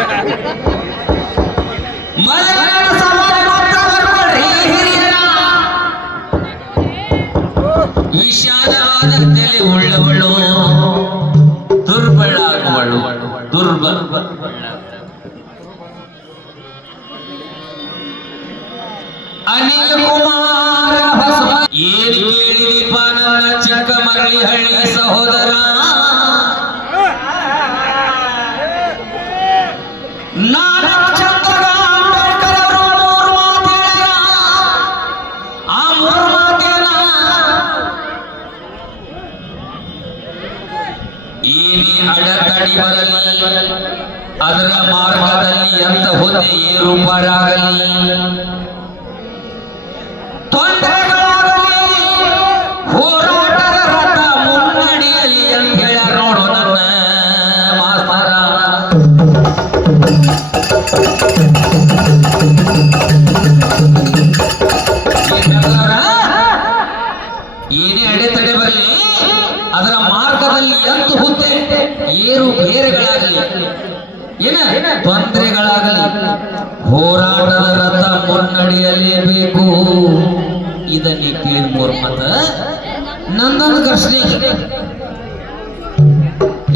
ಏನ ಬಾಳ ಮಾತಾಡಿದೀವಿ ಮಲೆನಾಡ ಸಮಾಜ ಮಾತ್ರ ಬರ್ಬೇಡ್ರಿ ಹಿರಿಯರ. ವಿಶಾಲವಾದ ತಲೆ ಉಳ್ಳವಳು ದುರ್ಬಳಾಗುವಳು ದುರ್ಬಲ ಅನಿಲ್ ಕುಮಾರ ಹೊಸ ಏನು ಕೇಳಿದೀಪ ನನ್ನ ಚಿಕ್ಕ ಮರಳಿ ಹಳ್ಳಿ ಸಹೋದರ വരാൻ ಇದನ್ನೇ ಕೇಳಿದ ಮೂರು ಮತ. ನಂದೊಂದು ಘರ್ಷಣೆಗೆ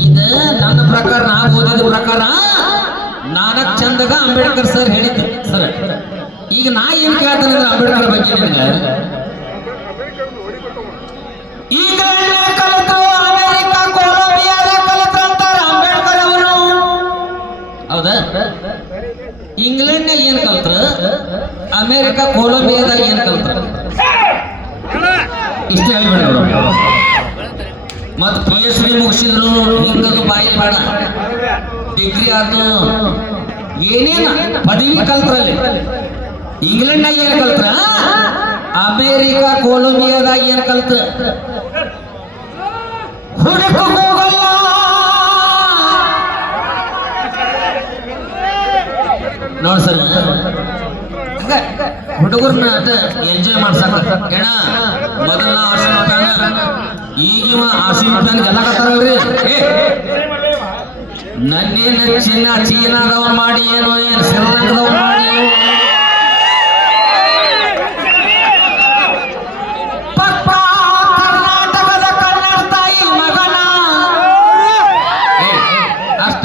ಇದ. ನನ್ನ ಪ್ರಕಾರ ನಾ ಓದಿದ ಪ್ರಕಾರ ನಾನಕ್ ಚಂದಗ ಅಂಬೇಡ್ಕರ್ ಸರ್ ಹೇಳಿದ್ದು ಸರ್, ಈಗ ನಾ ಏನ್ ಕೇಳ್ತಾನೆ ಅಂದ್ರೆ ಅಂಬೇಡ್ಕರ್ ಬಗ್ಗೆ ನಿನಗೆ ಅಮೆರಿಕ ಕೊಲಂಬಿಯಾದಾಗ ಏನ್ ಕಲ್ತ್ರ? ಇಷ್ಟ ಹೇಳ್ಬಿಡ್ರು ಮತ್ ಪಿ ಎಚ್ ಡಿ ಮುಗಿಸಿದ್ರು ಹಿಂಗದು ಬಾಯಿ ಬೇಡ ಡಿಗ್ರಿ ಆತು. ಏನೇನ? ಪದವಿ ಕಲ್ತ್ರಲ್ಲಿ. ಇಂಗ್ಲೆಂಡ್ನಾಗ ಏನ್ ಕಲ್ತ್ರ? ಅಮೆರಿಕ ಕೊಲಂಬಿಯಾದಾಗ ಏನ್ ಕಲ್ತ ಹುಡುಕ ಹೋಗಲ್ಲ. ನೋಡ್ ಸರ್. ಹುಡುಗರ್ನ ಅದ ಎಂಜಾಯ್ ಮಾಡ್ಸಕ ಏನ? ಮೊದಲ ಆರ್ಸಿನ ಪ್ಯಾನ್ ಈಗಿವ ಆರ್ಸಿನ ಪ್ಯಾನ್ ಎಲ್ಲ ಕತ್ತಾರಲ್ರಿ ಏ ನನ್ನೇನ ಚಿನ್ನ ಚೀನಾದವ ಮಾಡಿ ಏನೋ? ಏನು ಶ್ರೀಲಂಕಾದವ ಮಾಡಿ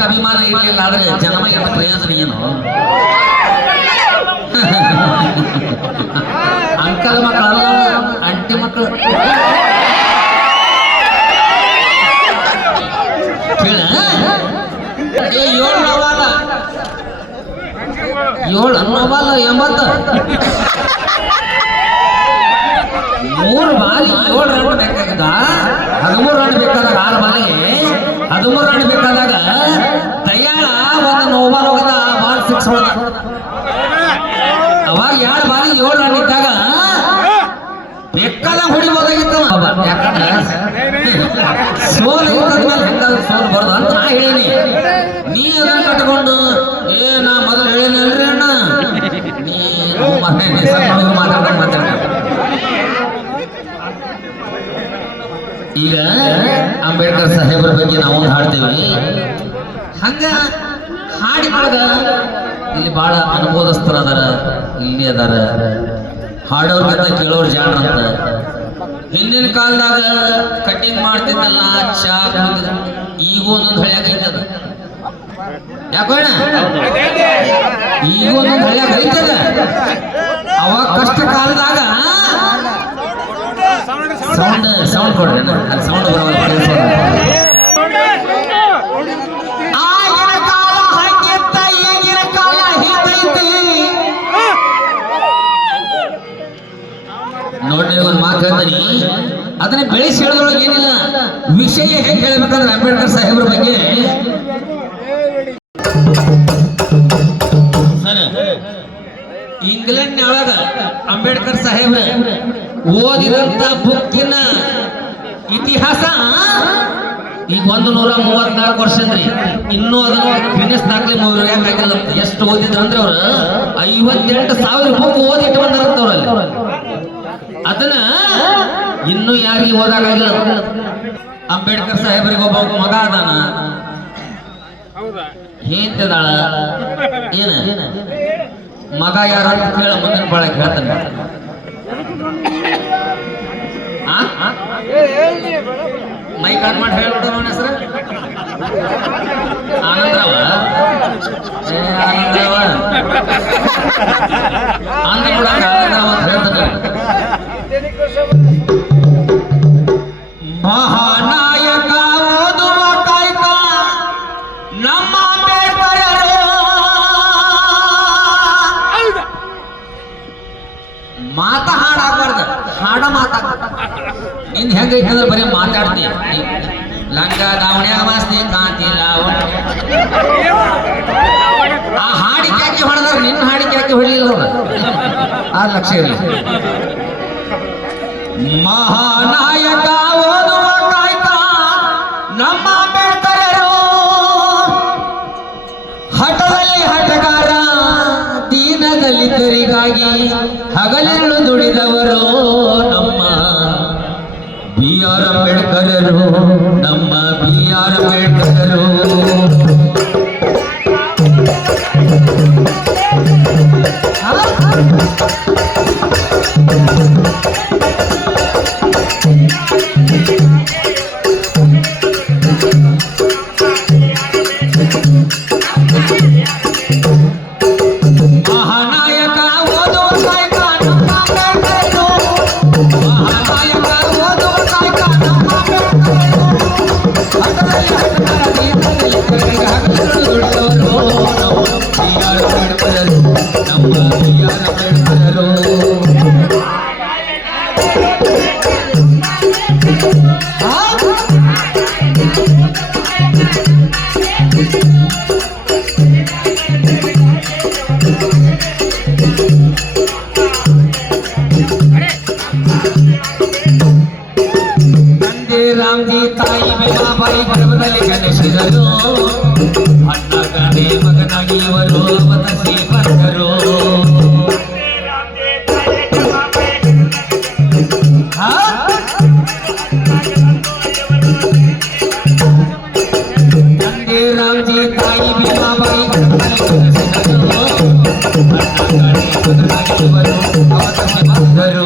ಅಭಿಮಾನ ಇರಲಿಲ್ಲ ಆದ್ರೆ ಅಂಕಲ್ ಮಕ್ಕಳಲ್ಲ ಅಂಟಿ ಮಕ್ಕಳು. ಏಳು ನೋವಲ್ಲ ಏಳು ನೋವಲ್ಲ ಎಂಬತ್ತು. ಮೂರು ಬಾಲಿ ಏಳು ರನ್ ಬೇಕಾಗದ ಹದಿಮೂರು ರನ್ ಬೇಕಾದಾಗ ಆರು ಬಾಲಿ ಹದಿಮೂರು ರನ್ ಬೇಕಾದಾಗ ದಯಾಳ ಒಂದು ನೋಬಾಲ್ ಹೋಗದ ಬಾಲ್ ಸಿಕ್ಸ್ ಹೊಡೆದ ಅವಾಗ ಎರಡು ಬಾಲಿ ಏಳು ರನ್ ಇದ್ದಾಗ ಬೇಕಾದ ಹೊಡಿಬೋದಾಗಿತ್ತು ಯಾಕಂದ್ರೆ ಸೋಲ್ ಬರೋದು ಅಂತ ನಾ ಹೇಳೀನಿ. ನೀ ಅದನ್ನ ಕಟ್ಕೊಂಡು, ಏ, ನಾ ಮೊದಲು ಹೇಳಿನಲ್ರಿ ಅಣ್ಣ? ನೀ ಮಾತಾಡ ಈಗ ಅಂಬೇಡ್ಕರ್ ಸಾಹೇಬ್ರ ಬಗ್ಗೆ ನಾವು ಹಾಡ್ತೀವಿ. ಹಂಗ ಹಾಡಿದಾಗ ಇಲ್ಲಿ ಬಹಳ ಅನುಭೋದಸ್ಥರು ಅದಾರ, ಇಲ್ಲಿ ಅದಾರ. ಹಾಡೋರ್ಗಿಂತ ಕೇಳೋರು ಜಾಣ ಅಂತ ಹಿಂದಿನ ಕಾಲದಾಗ ಕಟಿಂಗ್ ಮಾಡ್ತಿದ್ದಲ್ಲ ಚಾ ಕುಡಿದ ಈಗ ಒಂದೊಂದು ಹಳ್ಯಾಗ ಐತದ ಯಾಕೋ ಅಣ್ಣ? ಈಗ ಒಂದೊಂದು ಹಳ್ಯಾಗ ಐತದ ಅವಾಗ ಕಷ್ಟ ಕಾಲದಾಗ ಸೌಂಡ್ ಸೌಂಡ್ ಕೊಡ್ರಿ ಸೌಂಡ್ ಬೆಳೆಸಿ ಏನಿಲ್ಲ? ವಿಷಯ ಹೇಗೆ ಹೇಳ್ಬೇಕಂದ್ರೆ ಅಂಬೇಡ್ಕರ್ ಸಾಹೇಬ್ರ ಬಗ್ಗೆ. ಇಂಗ್ಲೆಂಡ್ ಒಳಗ ಅಂಬೇಡ್ಕರ್ ಸಾಹೇಬ್ರ ಓದಿದಂತ ಬುಕ್ಕಿನ ಇತಿಹಾಸ ಈಗ ಒಂದು ನೂರ ಮೂವತ್ನಾಲ್ಕು ವರ್ಷ ಅಂದ್ರಿ. ಇನ್ನೂ ಅದನ್ನು ಫಿನಿಶ್ ದಾಖಲೆ ಯಾಕೆ ಆಗಿಲ್ಲ ಎಷ್ಟು ಓದಿದ್ರು ಅಂದ್ರೆ ಅವ್ರು ಐವತ್ತೆಂಟು ಸಾವಿರ ಬುಕ್ ಓದಿಟ್ಟು ಬಂದಾರಂತ ಅವ್ರಲ್ಲಿ. ಅದನ್ನ ಇನ್ನೂ ಯಾರಿಗೆ ಓದಾಗಿಲ್ಲ ಅಂಬೇಡ್ಕರ್ ಸಾಹೇಬರಿಗೆ ಒಬ್ಬ ಮಗ ಅದಾನ. ಹಿಂತಿದಾಳ ಏನ? ಮಗ ಯಾರ ಕೇಳ ಮುಂದಿನ ಬಾಳ ಹೇಳ್ತಾನೆ? ಆ? ಮೈ ಕಟ್ ಮಾಡಿ ಹೇಳಿ ಅವನ ಹೆಸರು. ಆನಂದ್ರವ? ಆನಂದರಾವ. ಹಾಡ ಮಾತಾಡ ನಿನ್ ಹೆಂಗೈತಂದ್ರೆ ಬರೀ ಮಾತಾಡ್ತಿ. ಲಂಗ ದಾವಣೆ ಅವಾಸ್ತಿ ಕಾಂತಿ ಆ ಹಾಡಿಕೆ ಹಾಕಿ ಹೊಡೆದ್ರೆ ನಿನ್ನ ಹಾಡಿಕೆ ಹಾಕಿ ಹೊಡಿಲಿಲ್ಲ. ಆ ಲಕ್ಷ ಇರಲಿ. ಮಹಾನಾಯಕ ಓದುವ ಕಾಯ್ತ ನಮ್ಮ ಅಂಬೇಡ್ಕರರು ಹಠದಲ್ಲಿ ಹಠಗಾರ ದೀನ ಹಗಲಿರುಳು ದುಡಿದವರು. করো ನಮ್ಮ ಬಿ ಬಂದರು